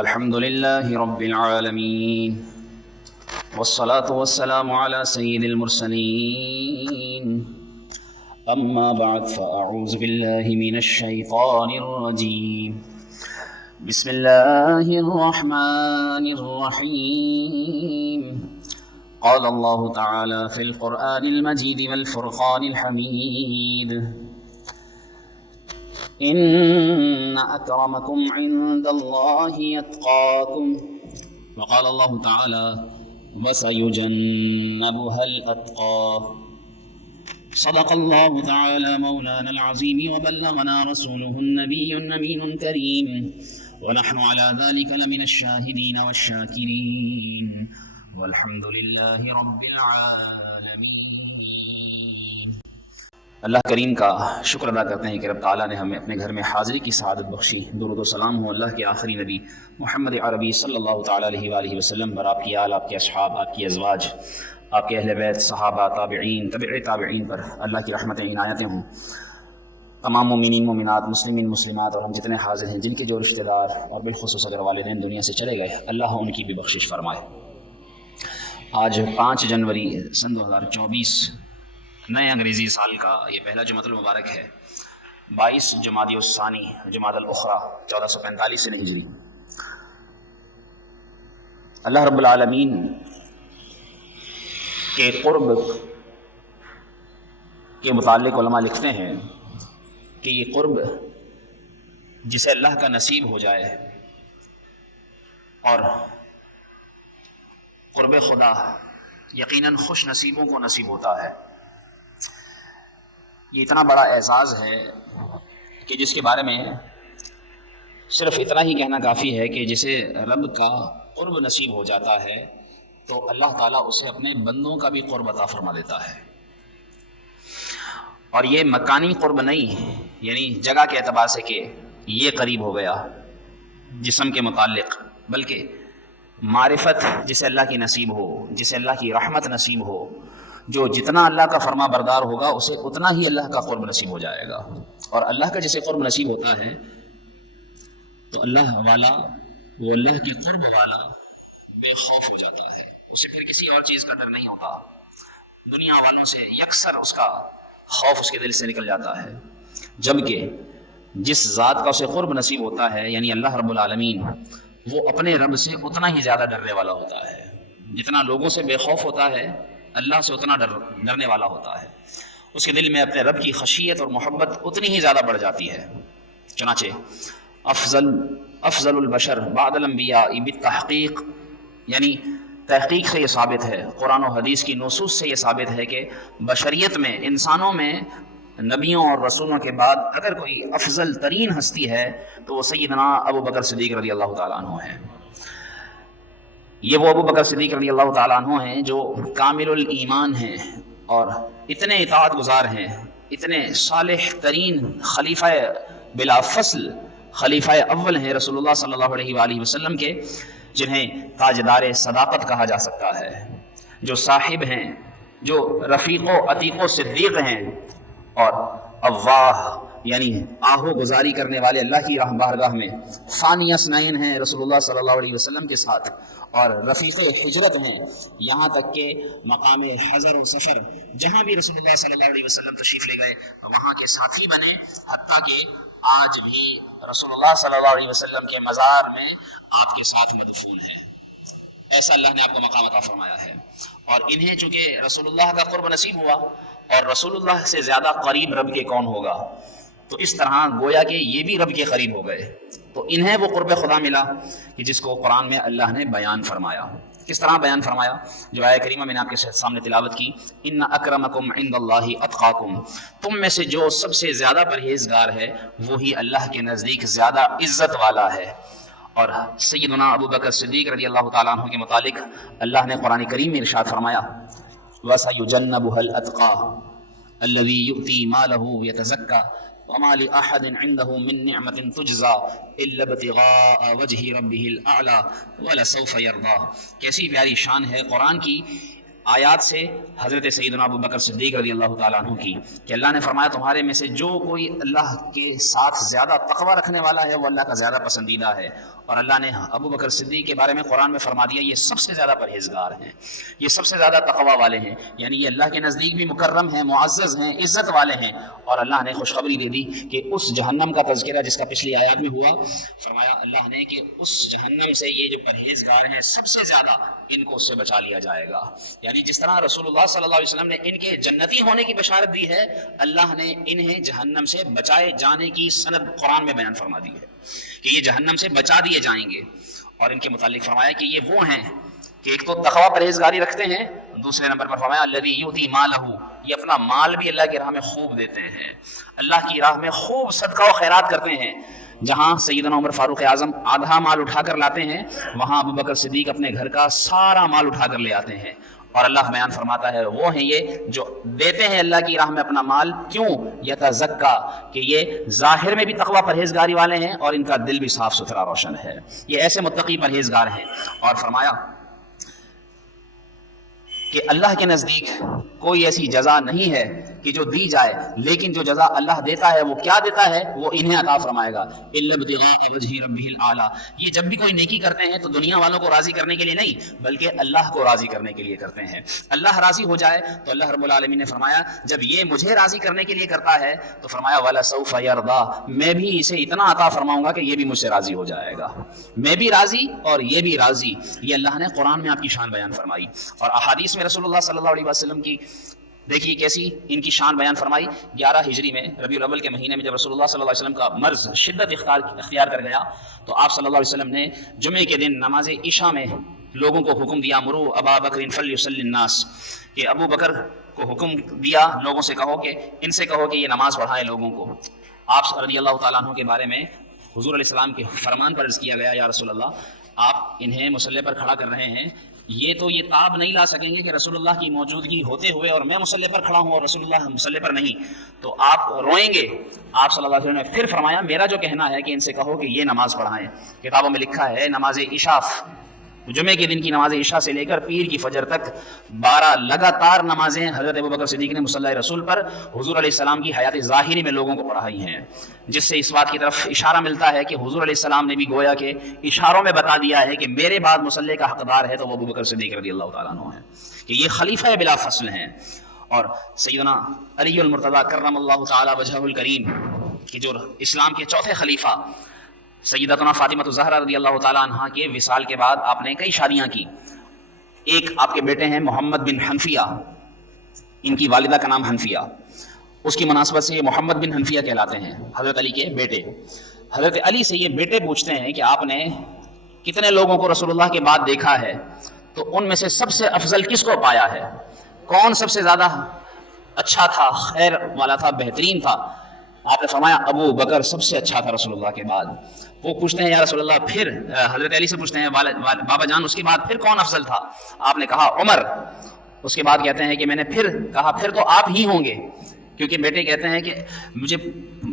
الحمد لله رب العالمين والصلاة والسلام على سيد المرسلين أما بعد فأعوذ بالله من الشيطان الرجيم بسم الله الرحمن الرحيم قال الله تعالى في القرآن المجيد والفرقان الحميد إن أكرمكم عند الله يتقاكم وقال الله تعالى وسيجنبها الأتقى صدق الله تعالى مولانا العظيم وبلغنا رسوله النبي الأمين الكريم ونحن على ذلك لمن الشاهدين والشاكرين والحمد لله رب العالمين۔ اللہ کریم کا شکر ادا کرتے ہیں کہ رب تعالیٰ نے ہمیں اپنے گھر میں حاضری کی سعادت بخشی۔ درود و سلام ہو اللہ کے آخری نبی محمد عربی صلی اللہ تعالیٰ علیہ وآلہ وسلم پر، آپ کی آل، آپ کے اصحاب، آپ کی ازواج، آپ کے اہل بیت، صحابہ، تابعین، تبع تابعین پر اللہ کی رحمتیں عنایتیں ہوں۔ تمام مومنین مومنات، مسلمین مسلمات اور ہم جتنے حاضر ہیں جن کے جو رشتہ دار اور بالخصوص اگر والدین دنیا سے چلے گئے، اللہ ان کی بھی بخشش فرمائے۔ آج 5 جنوری سن 2024 نئے انگریزی سال کا یہ پہلا جمعۃ المبارک ہے، 22 جمادی الثانی جمادی الاخری 1445 سے ہجری۔ اللہ رب العالمین کے قرب کے متعلق علماء لکھتے ہیں کہ یہ قرب جسے اللہ کا نصیب ہو جائے، اور قرب خدا یقیناً خوش نصیبوں کو نصیب ہوتا ہے۔ یہ اتنا بڑا اعزاز ہے کہ جس کے بارے میں صرف اتنا ہی کہنا کافی ہے کہ جسے رب کا قرب نصیب ہو جاتا ہے تو اللہ تعالیٰ اسے اپنے بندوں کا بھی قرب عطا فرما دیتا ہے۔ اور یہ مکانی قرب نہیں، یعنی جگہ کے اعتبار سے کہ یہ قریب ہو گیا جسم کے متعلق، بلکہ معرفت جسے اللہ کی نصیب ہو، جسے اللہ کی رحمت نصیب ہو، جو جتنا اللہ کا فرما بردار ہوگا اسے اتنا ہی اللہ کا قرب نصیب ہو جائے گا۔ اور اللہ کا جسے قرب نصیب ہوتا ہے تو اللہ والا، وہ اللہ کے قرب والا بے خوف ہو جاتا ہے، اسے پھر کسی اور چیز کا ڈر نہیں ہوتا، دنیا والوں سے یکسر اس کا خوف اس کے دل سے نکل جاتا ہے۔ جبکہ جس ذات کا اسے قرب نصیب ہوتا ہے یعنی اللہ رب العالمین، وہ اپنے رب سے اتنا ہی زیادہ ڈرنے والا ہوتا ہے۔ جتنا لوگوں سے بے خوف ہوتا ہے، اللہ سے اتنا ڈرنے والا ہوتا ہے۔ اس کے دل میں اپنے رب کی خشیت اور محبت اتنی ہی زیادہ بڑھ جاتی ہے۔ چنانچہ افضل البشر بعد الانبیاء بالتحقیق، یعنی تحقیق سے یہ ثابت ہے، قرآن و حدیث کی نصوص سے یہ ثابت ہے کہ بشریت میں، انسانوں میں نبیوں اور رسولوں کے بعد اگر کوئی افضل ترین ہستی ہے تو وہ سیدنا ابو بکر صدیق رضی اللہ تعالیٰ عنہ ہے۔ یہ وہ ابو بکر صدیق رضی اللہ تعالیٰ عنہ ہیں جو کامل الایمان ہیں اور اتنے اطاعت گزار ہیں، اتنے صالح ترین خلیفہ بلا فصل، خلیفہ اول ہیں رسول اللہ صلی اللہ علیہ وآلہ وسلم کے، جنہیں تاجدار صداقت کہا جا سکتا ہے، جو صاحب ہیں، جو رفیق و عتیق و صدیق ہیں، اور اواہ یعنی آہو گزاری کرنے والے اللہ کی بارگاہ میں فانی اسنین ہیں رسول اللہ صلی اللہ علیہ وسلم کے ساتھ، اور رفیق ہجرت ہیں، یہاں تک کہ مقام حضر و سفر جہاں بھی رسول اللہ صلی اللہ علیہ وسلم تشریف لے گئے وہاں کے ساتھی بنے، حتیٰ کہ آج بھی رسول اللہ صلی اللہ علیہ وسلم کے مزار میں آپ کے ساتھ مدفون ہیں۔ ایسا اللہ نے آپ کو مقام عطا فرمایا ہے۔ اور انہیں چونکہ رسول اللہ کا قرب نصیب ہوا، اور رسول اللہ سے زیادہ قریب رب کے کون ہوگا، تو اس طرح گویا کہ یہ بھی رب کے قریب ہو گئے، تو انہیں وہ قرب خدا ملا کہ جس کو قرآن میں اللہ نے بیان فرمایا۔ کس طرح بیان فرمایا؟ جو آیہ کریمہ میں نے آپ کے سامنے تلاوت کی، ان اکرمکم عند اللہ اتقاکم، تم میں سے جو سب سے زیادہ پرہیزگار ہے وہی اللہ کے نزدیک زیادہ عزت والا ہے۔ اور سیدنا ابو بکر صدیق رضی اللہ تعالیٰ عنہ کے متعلق اللہ نے قرآن کریم میں ارشاد فرمایا وَسَيُجَنَّبُهَا الْأَتْقَى الَّذِي يُؤْتِي مَالَهُ يَتَزَكَّى وَمَا لِأَحَدٍ عِندَهُ مِن نِّعْمَةٍ تُجْزَى إِلَّا ابْتِغَاءَ وَجْهِ رَبِّهِ الْأَعْلَى وَلَسَوْفَ يَرْضَى۔ کیسی پیاری شان ہے قرآن کی آیات سے حضرت سیدنا ابو بکر صدیق رضی اللہ تعالیٰ عنہ کی، کہ اللہ نے فرمایا تمہارے میں سے جو کوئی اللہ کے ساتھ زیادہ تقوی رکھنے والا ہے وہ اللہ کا زیادہ پسندیدہ ہے، اور اللہ نے ابو بکر صدیق کے بارے میں قرآن میں فرما دیا یہ سب سے زیادہ پرہیزگار ہیں، یہ سب سے زیادہ تقوی والے ہیں، یعنی یہ اللہ کے نزدیک بھی مکرم ہیں، معزز ہیں، عزت والے ہیں۔ اور اللہ نے خوشخبری دے دی کہ اس جہنم کا تذکرہ جس کا پچھلی آیات میں ہوا، فرمایا اللہ نے کہ اس جہنم سے یہ جو پرہیزگار ہیں سب سے زیادہ ان کو اس سے بچا لیا جائے گا۔ یعنی جس طرح رسول اللہ صلی اللہ علیہ وسلم نے ان کے جنتی ہونے کی بشارت دی ہے، اللہ نے انہیں جہنم سے بچائے جانے کی سند قرآن میں بیان فرما دی ہے کہ یہ جہنم سے بچا دیے جائیں گے۔ اور ان کے متعلق فرمایا کہ یہ وہ ہیں کہ ایک تو تقوی پرہیزگاری رکھتے ہیں، دوسرے نمبر پر فرمایا الذی یؤتی مالہ، یہ اپنا مال بھی اللہ کی راہ میں خوب دیتے ہیں، اللہ کی راہ میں خوب صدقہ و خیرات کرتے ہیں۔ جہاں سیدنا عمر فاروق اعظم آدھا مال اٹھا کر لاتے ہیں، وہاں ابو بکر صدیق اپنے گھر کا سارا مال اٹھا کر لے آتے ہیں۔ اور اللہ بیان فرماتا ہے وہ ہیں یہ جو دیتے ہیں اللہ کی راہ میں اپنا مال، کیوں؟ یتزکا، کہ یہ ظاہر میں بھی تقوی پرہیزگاری والے ہیں اور ان کا دل بھی صاف ستھرا روشن ہے، یہ ایسے متقی پرہیزگار ہیں۔ اور فرمایا کہ اللہ کے نزدیک کوئی ایسی جزا نہیں ہے کہ جو دی جائے، لیکن جو جزا اللہ دیتا ہے وہ کیا دیتا ہے؟ وہ انہیں عطا فرمائے گا۔ الا ابتغاء وجہ ربہ الاعلی، یہ جب بھی کوئی نیکی کرتے ہیں تو دنیا والوں کو راضی کرنے کے لیے نہیں بلکہ اللہ کو راضی کرنے کے لیے کرتے ہیں۔ اللہ راضی ہو جائے تو اللہ رب العالمین نے فرمایا جب یہ مجھے راضی کرنے کے لیے کرتا ہے تو فرمایا وَلَسَوْفَ يَرْضَىٰ، میں بھی اسے اتنا عطا فرماؤں گا کہ یہ بھی مجھ سے راضی ہو جائے گا، میں بھی راضی اور یہ بھی راضی۔ یہ اللہ نے قرآن میں آپ کی شان بیان فرمائی، اور احادیث میں رسول اللہ صلی اللہ علیہ وسلم کی دیکھیے کیسی ان کی شان بیان فرمائی۔ 11 ہجری میں ربیع الاول کے مہینے میں جب رسول اللہ صلی اللہ علیہ وسلم کا مرض شدت اختیار کر گیا تو آپ صلی اللہ علیہ وسلم نے جمعے کے دن نماز عشاء میں لوگوں کو حکم دیا مرو ابا بکر فلیصلی الناس، کہ ابو بکر کو حکم دیا لوگوں سے کہو کہ ان سے کہو کہ یہ نماز پڑھائے لوگوں کو۔ آپ رضی اللہ تعالیٰ عنہ کے بارے میں حضور علیہ السلام کے فرمان پر عرض کیا گیا یا رسول اللہ آپ انہیں مصلی پر کھڑا کر رہے ہیں، یہ تو یہ تاب نہیں لا سکیں گے کہ رسول اللہ کی موجودگی ہوتے ہوئے اور میں مصلی پر کھڑا ہوں اور رسول اللہ مصلی پر نہیں، تو آپ روئیں گے۔ آپ صلی اللہ علیہ وسلم نے پھر فرمایا میرا جو کہنا ہے کہ ان سے کہو کہ یہ نماز پڑھائیں۔ کتابوں میں لکھا ہے نماز عشاء، جمعے کے دن کی نماز عشاء سے لے کر پیر کی فجر تک 12 لگاتار نمازیں حضرت ابوبکر صدیق نے مصلی رسول پر حضور علیہ السلام کی حیات ظاہری میں لوگوں کو پڑھائی ہیں، جس سے اس بات کی طرف اشارہ ملتا ہے کہ حضور علیہ السلام نے بھی گویا کہ اشاروں میں بتا دیا ہے کہ میرے بعد مصلی کا حقدار ہے تو وہ ابوبکر صدیق رضی اللہ تعالیٰ عنہ ہے، کہ یہ خلیفہ بلا فصل ہیں۔ اور سیدنا علی المرتضیٰ کرم اللہ تعالی وجہہ الکریم کہ جو اسلام کے چوتھے خلیفہ، سیدتنا فاطمہ الزہرا رضی اللہ تعالیٰ عنہ کے وصال کے بعد آپ نے کئی شادیاں کی۔ ایک آپ کے بیٹے ہیں محمد بن حنفیہ، ان کی والدہ کا نام حنفیہ، اس کی مناسبت سے یہ محمد بن حنفیہ کہلاتے ہیں، حضرت علی کے بیٹے۔ حضرت علی سے یہ بیٹے پوچھتے ہیں کہ آپ نے کتنے لوگوں کو رسول اللہ کے بعد دیکھا ہے، تو ان میں سے سب سے افضل کس کو پایا ہے، کون سب سے زیادہ اچھا تھا، خیر والا تھا، بہترین تھا؟ آپ نے فرمایا ابو بکر سب سے اچھا تھا رسول اللہ کے بعد۔ وہ پوچھتے ہیں یا رسول اللہ پھر، حضرت علی سے پوچھتے ہیں بابا جان اس کے بعد پھر کون افضل تھا؟ آپ نے کہا عمر۔ اس کے بعد کہتے ہیں کہ میں نے پھر کہا پھر تو آپ ہی ہوں گے، کیونکہ بیٹے کہتے ہیں کہ مجھے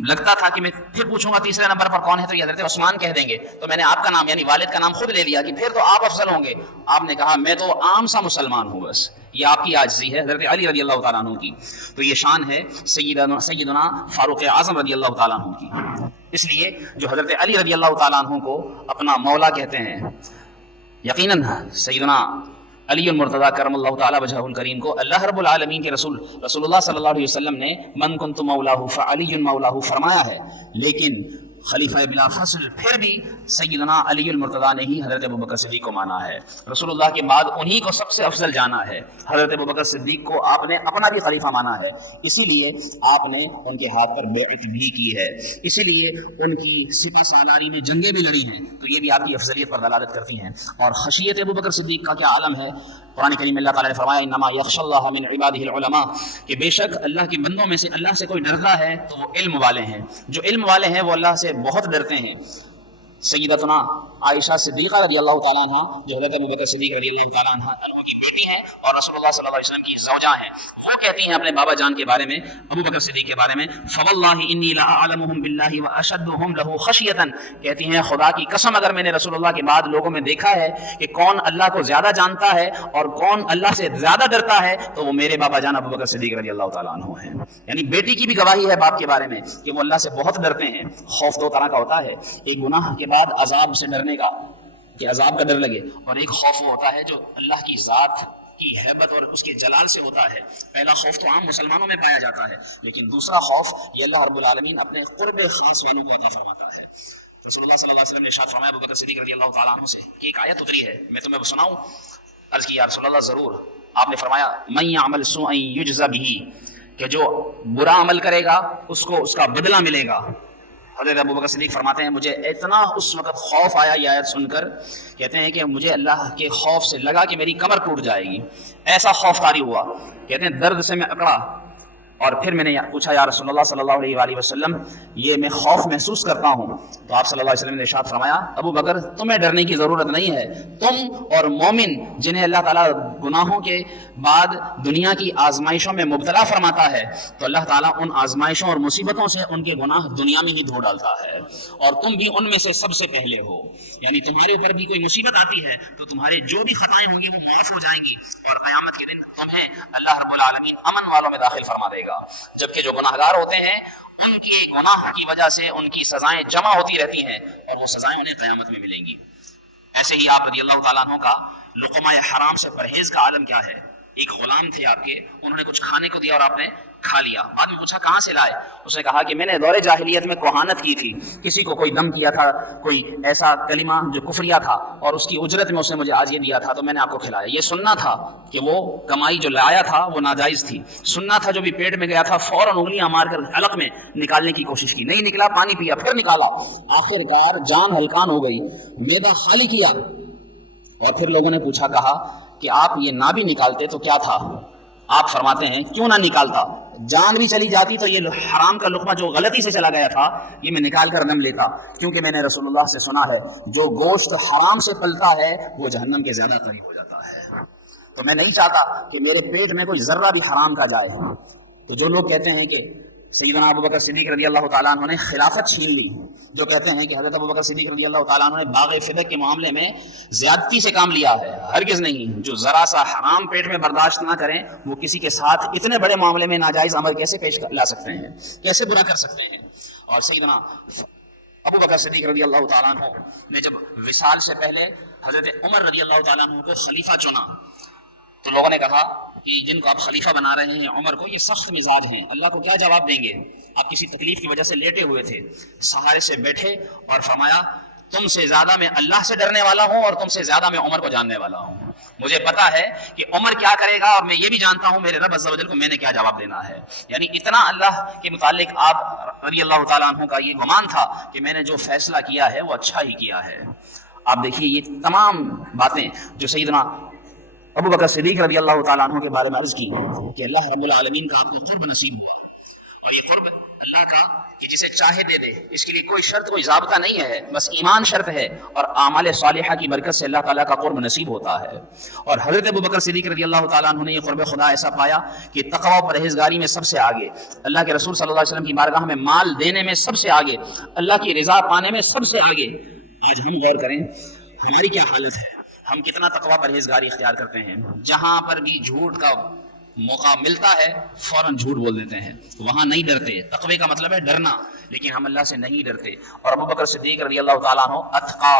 لگتا تھا کہ میں پھر پوچھوں گا تیسرے نمبر پر کون ہے تو یہ حضرت عثمان کہہ دیں گے، تو میں نے آپ کا نام یعنی والد کا نام خود لے لیا کہ پھر تو آپ افضل ہوں گے۔ آپ نے کہا میں تو عام سا مسلمان ہوں، بس یہ آپ کی عاجزی ہے حضرت علی رضی اللہ تعالیٰ عنہ کی۔ تو یہ شان ہے سیدنا فاروق اعظم رضی اللہ تعالیٰ عنہ کی۔ اس لیے جو حضرت علی رضی اللہ تعالیٰ عنہ کو اپنا مولا کہتے ہیں، یقیناً سیدنا علی المرتضیٰ کرم اللہ تعالیٰ وجہہ الکریم کو اللہ رب العالمین کے رسول اللہ صلی اللہ علیہ وسلم نے من کنت مولاہ فعلی مولاہ فرمایا ہے، لیکن خلیفہ بلا فصل پھر بھی سیدنا علی المرتضیٰ نے ہی حضرت ابوبکر صدیق کو مانا ہے، رسول اللہ کے بعد انہی کو سب سے افضل جانا ہے۔ حضرت ابوبکر صدیق کو آپ نے اپنا بھی خلیفہ مانا ہے، اسی لیے آپ نے ان کے ہاتھ پر بیعت بھی کی ہے، اسی لیے ان کی سپہ سالاری میں جنگیں بھی لڑی ہیں، تو یہ بھی آپ کی افضلیت پر دلالت کرتی ہیں۔ اور خشیت ابوبکر صدیق کا کیا عالم ہے، قرآن کریم میں اللہ تعالیٰ نے فرمایا انما یخشی اللہ من عبادہ العلماء، کہ بے شک اللہ کے بندوں میں سے اللہ سے کوئی ڈرتا ہے تو وہ علم والے ہیں، جو علم والے ہیں وہ اللہ سے بہت ڈرتے ہیں۔ سیدتنا عائشہ صدیقہ رضی اللہ تعالیٰ عنہ جو حضرت ابوبکر صدیق رضی اللہ تعالیٰ عنہ کی بیٹی ہیں اور رسول اللہ صلی اللہ علیہ وسلم کی زوجہ ہیں. وہ کہتی ہیں اپنے بابا جان کے بارے میں، ابو بکر صدیق کے بارے میں، فواللہ انی لاعلمہم باللہ واشدہم لہ خشیۃ، کہتی ہیں خدا کی قسم اگر میں نے رسول اللہ کے بعد لوگوں میں دیکھا ہے کہ کون اللہ کو زیادہ جانتا ہے اور کون اللہ سے زیادہ ڈرتا ہے تو وہ میرے بابا جان ابو بکر صدیق رضی اللہ تعالیٰ عنہ ہیں. یعنی بیٹی کی بھی گواہی ہے باپ کے بارے میں کہ وہ اللہ سے بہت ڈرتے ہیں. خوف دو طرح کا ہوتا ہے، ایک گناہ کے بعد عذاب سے ڈرنے کا کہ عذاب کا ڈر لگے، اور ایک خوف وہ ہوتا ہے جو اللہ کی ذات کی ہیبت اور اس کے جلال سے ہوتا ہے. پہلا خوف تو عام مسلمانوں میں پایا جاتا ہے، لیکن دوسرا خوف یہ اللہ رب العالمین اپنے قرب خاص والوں کو عطا فرماتا ہے. رسول اللہ صلی اللہ علیہ وسلم نے ارشاد فرمایا ابو بکر صدیق رضی اللہ تعالیٰ عنہ سے کہ ایک آیت اتری ہے، میں تمہیں سناؤں؟ عرض کی یا رسول اللہ ضرور. آپ نے فرمایا من یعمل سوءا یجز بہ، کہ جو برا عمل کرے گا اس کو اس کا بدلہ ملے گا. حضرت ابو بکر صدیق فرماتے ہیں مجھے اتنا اس وقت خوف آیا یہ آیت سن کر، کہتے ہیں کہ مجھے اللہ کے خوف سے لگا کہ میری کمر ٹوٹ جائے گی، ایسا خوف طاری ہوا. کہتے ہیں درد سے میں اکڑا اور پھر میں نے پوچھا یا رسول اللہ صلی اللہ علیہ وآلہ وسلم یہ میں خوف محسوس کرتا ہوں. تو آپ صلی اللہ علیہ وسلم نے ارشاد فرمایا ابو بکر تمہیں ڈرنے کی ضرورت نہیں ہے، تم اور مومن جنہیں اللہ تعالیٰ گناہوں کے بعد دنیا کی آزمائشوں میں مبتلا فرماتا ہے تو اللہ تعالیٰ ان آزمائشوں اور مصیبتوں سے ان کے گناہ دنیا میں ہی دھو ڈالتا ہے، اور تم بھی ان میں سے سب سے پہلے ہو. یعنی تمہارے اوپر بھی کوئی مصیبت آتی ہے تو تمہارے جو بھی خطائیں ہوں گی وہ معاف ہو جائیں گی، اور قیامت کے دن تمہیں اللہ رب العالمین امن والوں میں داخل فرما دے گا. جبکہ جو گناہگار ہوتے ہیں ان کے گناہ کی وجہ سے ان کی سزائیں جمع ہوتی رہتی ہیں اور وہ سزائیں انہیں قیامت میں ملیں گی. ایسے ہی آپ رضی اللہ تعالیٰ عنہ کا لقمہ حرام سے پرہیز کا عالم کیا ہے. ایک غلام تھے آپ کے، انہوں نے کچھ کھانے کو دیا اور آپ نے کھا لیا. بعد میں پوچھا کہاں سے لائے؟ اس نے کہا کہ میں نے دور جاہلیت میں کوہانت کی تھی، کسی کو کوئی دم کیا تھا، کوئی ایسا کلمہ جو کفریہ تھا، اور اس کی اجرت میں اس نے مجھے آج یہ دیا تھا تو میں نے آپ کو کھلایا. یہ سننا تھا کہ وہ کمائی جو لایا تھا وہ ناجائز تھی. سننا تھا جو بھی پیٹ میں گیا تھا فوراً انگلیاں مار کر حلق میں نکالنے کی کوشش کی، نہیں نکلا، پانی پیا، پھر نکالا، آخر کار جان ہلکان ہو گئی، معدہ خالی کیا. اور پھر لوگوں نے پوچھا کہا کہ آپ یہ نہ بھی نکالتے تو کیا تھا؟ آپ فرماتے ہیں کیوں نہ نکالتا، جان بھی چلی جاتی تو یہ حرام کا لقمہ جو غلطی سے چلا گیا تھا یہ میں نکال کر دم لیتا، کیونکہ میں نے رسول اللہ سے سنا ہے جو گوشت حرام سے پلتا ہے وہ جہنم کے زیادہ قریب ہو جاتا ہے. تو میں نہیں چاہتا کہ میرے پیٹ میں کوئی ذرہ بھی حرام کا جائے. تو جو لوگ کہتے ہیں کہ سیدنا ابو بکر صدیق رضی اللہ تعالیٰ عنہ نے خلافت چھین لی، جو کہتے ہیں کہ حضرت ابو بکر صدیق رضی اللہ تعالیٰ عنہ نے باغ فدق کے معاملے میں زیادتی سے کام لیا ہے، ہرگز نہیں. جو ذرا سا حرام پیٹ میں برداشت نہ کریں وہ کسی کے ساتھ اتنے بڑے معاملے میں ناجائز عمل کیسے پیش لا سکتے ہیں، کیسے برا کر سکتے ہیں. اور سیدنا ابو بکر صدیق رضی اللہ تعالیٰ عنہ نے جب وصال سے پہلے حضرت عمر رضی اللہ تعالیٰ عنہ کو خلیفہ چنا تو لوگوں نے کہا کہ جن کو آپ خلیفہ بنا رہے ہیں عمر کو، یہ سخت مزاج ہیں، اللہ کو کیا جواب دیں گے؟ آپ کسی تکلیف کی وجہ سے لیٹے ہوئے تھے، سہارے سے بیٹھے اور فرمایا تم سے زیادہ میں اللہ سے ڈرنے والا ہوں اور تم سے زیادہ میں عمر کو جاننے والا ہوں. مجھے پتا ہے کہ عمر کیا کرے گا اور میں یہ بھی جانتا ہوں میرے رب عز و جل کو میں نے کیا جواب دینا ہے. یعنی اتنا اللہ کے متعلق آپ رضی اللہ تعالیٰ عنہ کا یہ گمان تھا کہ میں نے جو فیصلہ کیا ہے وہ اچھا ہی کیا ہے. آپ دیکھیے یہ تمام باتیں جو سیدنا ابو بکر صدیق رضی اللہ تعالیٰ عنہ کے بارے میں عرض کی کہ اللہ رب العالمین کا آپ کو قرب نصیب ہوا، اور یہ قرب اللہ کا کہ جسے چاہے دے دے، اس کے لیے کوئی شرط کوئی ضابطہ نہیں ہے، بس ایمان شرط ہے اور اعمال صالحہ کی برکت سے اللہ تعالیٰ کا قرب نصیب ہوتا ہے. اور حضرت ابو بکر صدیق رضی اللہ تعالیٰ عنہ نے یہ قرب خدا ایسا پایا کہ تقوی و پرہیزگاری میں سب سے آگے، اللہ کے رسول صلی اللہ علیہ وسلم کی بارگاہ میں مال دینے میں سب سے آگے، اللہ کی رضا پانے میں سب سے آگے. آج ہم غور کریں ہماری کیا حالت ہے، ہم کتنا تقوی پرہیزگاری اختیار کرتے ہیں. جہاں پر بھی جھوٹ کا موقع ملتا ہے فوراً جھوٹ بول دیتے ہیں، وہاں نہیں ڈرتے. تقوی کا مطلب ہے ڈرنا، لیکن ہم اللہ سے نہیں ڈرتے. اور ابو بکر صدیق رضی اللہ تعالیٰ عنہ اتقا،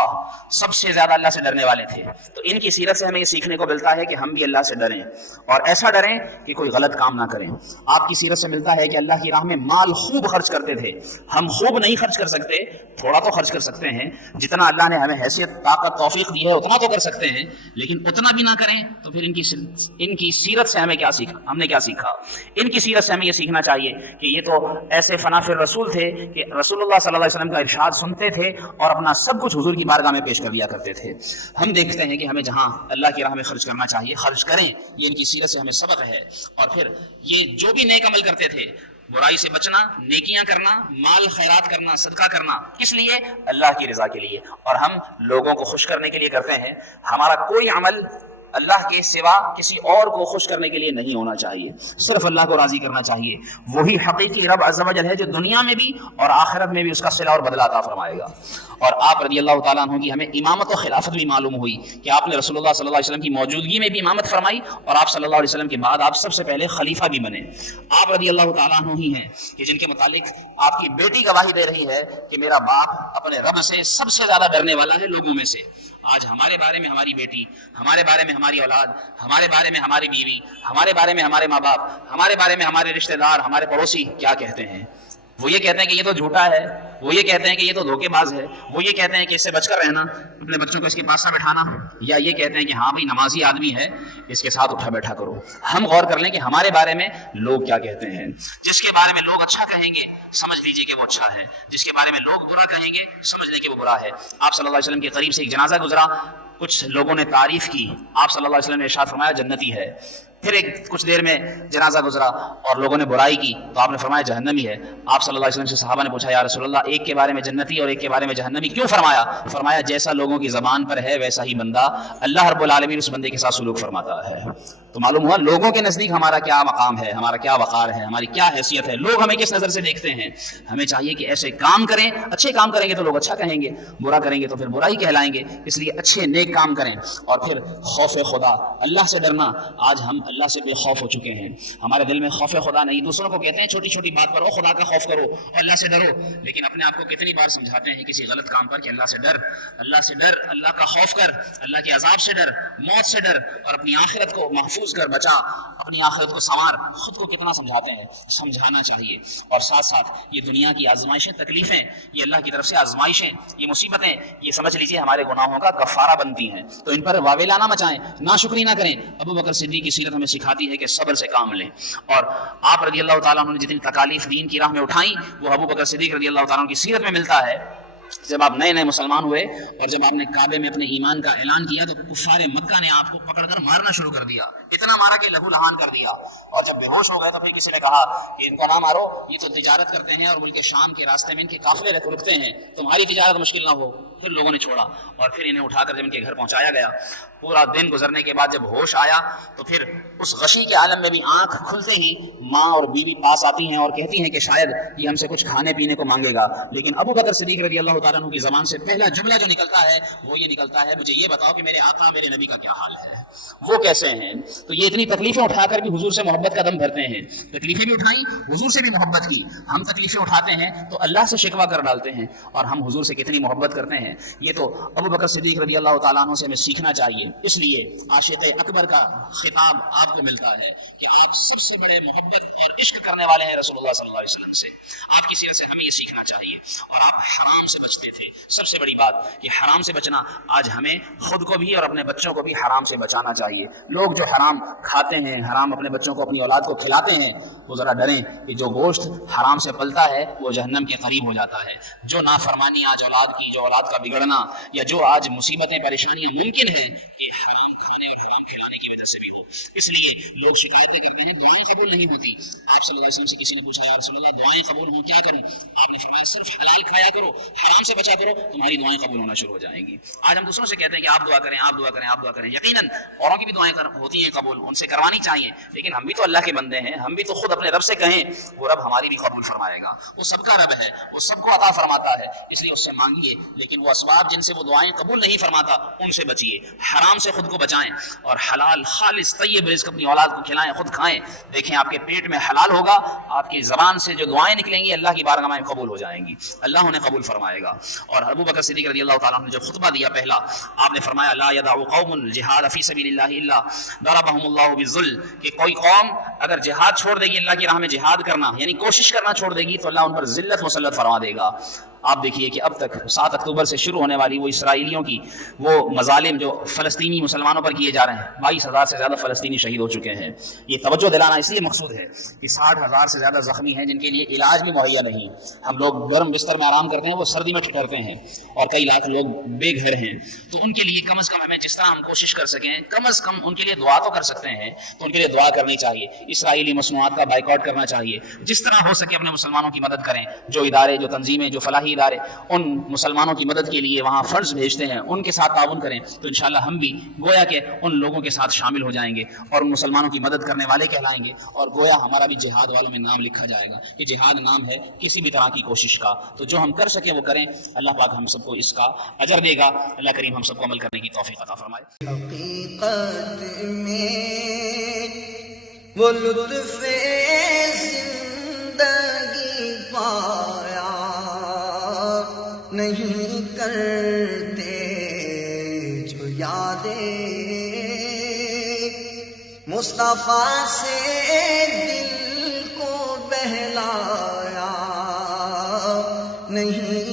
سب سے زیادہ اللہ سے ڈرنے والے تھے. تو ان کی سیرت سے ہمیں یہ سیکھنے کو ملتا ہے کہ ہم بھی اللہ سے ڈریں اور ایسا ڈریں کہ کوئی غلط کام نہ کریں. آپ کی سیرت سے ملتا ہے کہ اللہ کی راہ میں مال خوب خرچ کرتے تھے. ہم خوب نہیں خرچ کر سکتے، تھوڑا تو خرچ کر سکتے ہیں، جتنا اللہ نے ہمیں حیثیت طاقت توفیق دی ہے اتنا تو کر سکتے ہیں، لیکن اتنا بھی نہ کریں. تو پھر ان کی سیرت سے ہمیں کیا سیکھا؟ ہم نے کیا سیکھا؟ ان کی سیرت سے ہمیں یہ سیکھنا چاہیے کہ یہ تو ایسے فنافر رسول تھے کہ رسول اللہ صلی اللہ علیہ وسلم کا ارشاد سنتے تھے اور اپنا سب کچھ حضور کی بارگاہ میں پیش کر دیا کرتے تھے. ہم دیکھتے ہیں کہ ہمیں جہاں اللہ کی راہ میں خرچ کرنا چاہیے خرچ کریں، یہ ان کی سیرت سے ہمیں سبق ہے. اور پھر یہ جو بھی نیک عمل کرتے تھے، برائی سے بچنا، نیکیاں کرنا، مال خیرات کرنا، صدقہ کرنا، کس لیے؟ اللہ کی رضا کے لیے. اور ہم لوگوں کو خوش کرنے کے لیے کرتے ہیں. ہمارا کوئی عمل اللہ کے سوا کسی اور کو خوش کرنے کے لیے نہیں ہونا چاہیے، صرف اللہ کو راضی کرنا چاہیے۔ وہی حقیقی رب عز و جل ہے جو دنیا میں بھی اور آخرت میں بھی اس کا صلہ اور بدلہ عطا فرمائے گا۔ اور آپ رضی اللہ تعالیٰ عنہ کی ہمیں امامت و خلافت بھی معلوم ہوئی کہ آپ نے رسول اللہ صلی اللہ علیہ وسلم کی موجودگی میں بھی امامت فرمائی، اور آپ صلی اللہ علیہ وسلم کے بعد آپ سب سے پہلے خلیفہ بھی بنے۔ آپ رضی اللہ تعالیٰ عنہ ہی ہیں کہ جن کے متعلق آپ کی بیٹی گواہی دے رہی ہے کہ میرا باپ اپنے رب سے سب سے زیادہ ڈرنے والا ہے لوگوں میں سے۔ آج ہمارے بارے میں ہماری بیٹی، ہمارے بارے میں ہماری اولاد، ہمارے بارے میں ہماری بیوی، ہمارے بارے میں ہمارے ماں باپ، ہمارے بارے میں ہمارے رشتہ دار، ہمارے پڑوسی کیا کہتے ہیں؟ وہ یہ کہتے ہیں کہ یہ تو جھوٹا ہے، وہ یہ کہتے ہیں کہ یہ تو دھوکے باز ہے، وہ یہ کہتے ہیں کہ اس سے بچ کر رہنا، اپنے بچوں کو اس کے پاس نہ بٹھانا، یا یہ کہتے ہیں کہ ہاں بھائی نمازی آدمی ہے، اس کے ساتھ اٹھا بیٹھا کرو۔ ہم غور کر لیں کہ ہمارے بارے میں لوگ کیا کہتے ہیں۔ جس کے بارے میں لوگ اچھا کہیں گے سمجھ لیجئے کہ وہ اچھا ہے، جس کے بارے میں لوگ برا کہیں گے سمجھ لیں کہ وہ برا ہے۔ آپ صلی اللہ علیہ وسلم کے قریب سے ایک جنازہ گزرا، کچھ لوگوں نے تعریف کی، آپ صلی اللہ علیہ وسلم نے ارشاد فرمایا جنتی ہے۔ پھر ایک کچھ دیر میں جنازہ گزرا اور لوگوں نے برائی کی تو آپ نے فرمایا جہنمی ہے۔ آپ صلی اللہ علیہ وسلم سے صحابہ نے پوچھا یا رسول اللہ ایک کے بارے میں جنتی اور ایک کے بارے میں جہنمی کیوں فرمایا؟ فرمایا جیسا لوگوں کی زبان پر ہے ویسا ہی بندہ اللہ رب العالمین اس بندے کے ساتھ سلوک فرماتا ہے۔ تو معلوم ہوا لوگوں کے نزدیک ہمارا کیا مقام ہے، ہمارا کیا وقار ہے، ہماری کیا حیثیت ہے، لوگ ہمیں کس نظر سے دیکھتے ہیں۔ ہمیں چاہیے کہ ایسے کام کریں، اچھے کام کریں گے تو لوگ اچھا کہیں گے، برا کریں گے تو پھر برا ہی کہلائیں گے۔ اس لیے اچھے نیک کام کریں، اور پھر خوف خدا، اللہ سے ڈرنا۔ آج ہم اللہ سے بے خوف ہو چکے ہیں، ہمارے دل میں خوف خدا نہیں۔ دوسروں کو کہتے ہیں چھوٹی چھوٹی بات پر خدا کا خوف کرو اور اللہ سے ڈرو، لیکن اپنے آپ کو کتنی بار سمجھاتے ہیں کسی غلط کام پر کہ اللہ سے ڈر، اللہ سے ڈر، اللہ کا خوف کر، اللہ کے عذاب سے ڈر، موت سے ڈر، اور اپنی آخرت کو محفوظ کر، بچا، اپنی آخرت کو سنوار۔ خود کو کتنا سمجھاتے ہیں، سمجھانا چاہیے۔ اور ساتھ ساتھ یہ دنیا کی آزمائشیں، تکلیفیں، یہ اللہ کی طرف سے آزمائشیں، یہ مصیبتیں، یہ سمجھ لیجیے ہمارے گناہوں کا کفارہ بنتی ہیں، تو ان پر واویلا نہ مچائیں، ناشکری نہ کریں۔ ابو بکر صدیق کی سیرت ہمیں سکھاتی ہے کہ صبر سے کام لیں، اور آپ رضی اللہ تعالیٰ عنہ نے جتنی تکالیف دین کی راہ میں اٹھائیں وہ ابو بکر صدیق رضی اللہ تعالیٰ عنہ کی سیرت میں ملتا ہے۔ جب آپ نئے نئے مسلمان ہوئے اور جب آپ نے کعبے میں اپنے ایمان کا اعلان کیا تو کفار مکہ نے آپ کو پکڑ کر مارنا شروع کر دیا، اتنا مارا کہ لہو لہان کر دیا، اور جب بے ہوش ہو گئے تو پھر کسی نے کہا کہ ان کو نہ مارو، یہ تو تجارت کرتے ہیں اور ملک شام کے راستے میں ان کے قافلے رکتے ہیں، تمہاری تجارت مشکل نہ ہو۔ پھر لوگوں نے چھوڑا اور پھر انہیں اٹھا کر جب ان کے گھر پہنچایا گیا، پورا دن گزرنے کے بعد جب ہوش آیا تو پھر اس غشی کے عالم میں بھی آنکھ کھلتے ہی ماں اور بیوی پاس آتی ہیں اور کہتی ہیں کہ شاید یہ ہم سے کچھ کھانے پینے کو مانگے گا، لیکن ابو بکر صدیق رضی اللہ تعالیٰ عنہ کی زبان سے پہلا جملہ جو نکلتا ہے وہ یہ نکلتا ہے مجھے یہ بتاؤ کہ میرے آقا میرے نبی کا کیا حال ہے، وہ کیسے ہیں۔ تو یہ اتنی تکلیفیں اٹھا کر بھی حضور سے محبت کا دم بھرتے ہیں، تکلیفیں بھی اٹھائیں، حضور سے بھی محبت کی۔ ہم تکلیفیں اٹھاتے ہیں تو اللہ سے شکوہ کر ڈالتے ہیں، اور ہم حضور سے کتنی محبت کرتے ہیں، یہ تو ابو بکر صدیق رضی اللہ تعالیٰ عنہ سے ہمیں سیکھنا چاہیے۔ اس لیے عاشق اکبر کا خطاب آپ کو ملتا ہے کہ آپ سب سے بڑے محبت اور عشق کرنے والے ہیں رسول اللہ صلی اللہ علیہ وسلم سے۔ آپ کی سیرت سے ہمیں یہ سیکھنا چاہیے، اور آپ حرام سے بچتے تھے۔ سب سے بڑی بات کہ حرام سے بچنا، آج ہمیں خود کو بھی اور اپنے بچوں کو بھی حرام سے بچانا چاہیے۔ لوگ جو حرام کھاتے ہیں، حرام اپنے بچوں کو، اپنی اولاد کو کھلاتے ہیں، وہ ذرا ڈریں کہ جو گوشت حرام سے پلتا ہے وہ جہنم کے قریب ہو جاتا ہے۔ جو نافرمانی آج اولاد کی، جو اولاد کا بگڑنا، یا جو آج مصیبتیں پریشانیاں ممکن ہیں کہ حرام کھانے اور حرام کھلانے کی وجہ سے بھی ہو۔ اس لیے لوگ شکایتیں کرتے ہیں دعائیں قبول نہیں ہوتی۔ آپ صلی اللہ علیہ وسلم سے کسی نے پوچھا یا رسول اللہ دعائیں قبول ہوں کیا کروں؟ آپ نے فرمایا صرف حلال کھایا کرو، حرام سے بچا کرو، تمہاری دعائیں قبول ہونا شروع ہو جائیں گی۔ آج ہم دوسروں سے کہتے ہیں کہ آپ دعا کریں، آپ دعا کریں، آپ دعا کریں۔ یقیناً اوروں کی بھی دعائیں ہوتی ہیں قبول، ان سے کروانی چاہیے، لیکن ہم بھی تو اللہ کے بندے ہیں، ہم بھی تو خود اپنے رب سے کہیں، وہ رب ہماری بھی قبول فرمائے گا۔ وہ سب کا رب ہے، وہ سب کو عطا فرماتا ہے، اس لیے اس سے مانگیے، لیکن وہ اسباب جن سے وہ دعائیں قبول نہیں فرماتا ان سے بچیے، حرام سے خود کو بچائیں، اور حلال خالص طیب رزق اپنی اولاد کو کھلائیں، خود کھائیں۔ دیکھیں آپ کے پیٹ میں حلال ہوگا، آپ کی زبان سے جو دعائیں نکلیں گی اللہ کی بارگاہ میں قبول ہو جائیں گی، اللہ انہیں قبول فرمائے گا۔ اور ابو بکر صدیق رضی اللہ تعالیٰ عنہ نے جو خطبہ دیا پہلا، آپ نے فرمایا لا يدع قوم الجہاد فی سبیل اللہ الا ضربهم اللہ بالذل، کہ کوئی قوم اگر جہاد چھوڑ دے گی، اللہ کی راہ میں جہاد کرنا یعنی کوشش کرنا چھوڑ دے گی، تو اللہ ان پر ذلت مسلط فرما دے گا۔ آپ دیکھیے کہ اب تک 7 اکتوبر سے شروع ہونے والی وہ اسرائیلیوں کی وہ مظالم جو فلسطینی مسلمانوں پر کیے جا رہے ہیں، 22,000 سے زیادہ فلسطینی شہید ہو چکے ہیں۔ یہ توجہ دلانا اس لیے مقصود ہے کہ 60,000 سے زیادہ زخمی ہیں جن کے لیے علاج بھی مہیا نہیں۔ ہم لوگ گرم بستر میں آرام کرتے ہیں، وہ سردی میں ٹھٹرتے ہیں، اور کئی لاکھ لوگ بے گھر ہیں۔ تو ان کے لیے کم از کم ہمیں جس طرح ہم کوشش کر سکیں، کم از کم ان کے لیے دعا تو کر سکتے ہیں، تو ان کے لیے دعا کرنی چاہیے۔ اسرائیلی مصنوعات کا بائیکاٹ کرنا چاہیے، جس طرح ہو سکے اپنے مسلمانوں کی مدد کریں۔ جو ادارے، جو تنظیمیں، جو فلاحی ادارے ان مسلمانوں کی مدد کے لیے وہاں فنڈز بھیجتے ہیں، ان کے ساتھ تعاون کریں تو انشاءاللہ ہم بھی گویا کہ ان لوگوں کے ساتھ شامل ہو جائیں گے اور مسلمانوں کی مدد کرنے والے کہلائیں گے، اور گویا ہمارا بھی جہاد والوں میں نام لکھا جائے گا کہ جہاد نام ہے کسی بھی طرح کی کوشش کا۔ تو جو ہم کر سکیں وہ کریں، اللہ پاک ہم سب کو اس کا اجر دے گا، اللہ کریم ہم سب کو عمل کرنے کی توفیق عطا فرمائے۔ حقیقت میں وہ لطف زندگی پایا نہیں کرتے جو یادیں مصطفیٰ سے دل کو بہلایا نہیں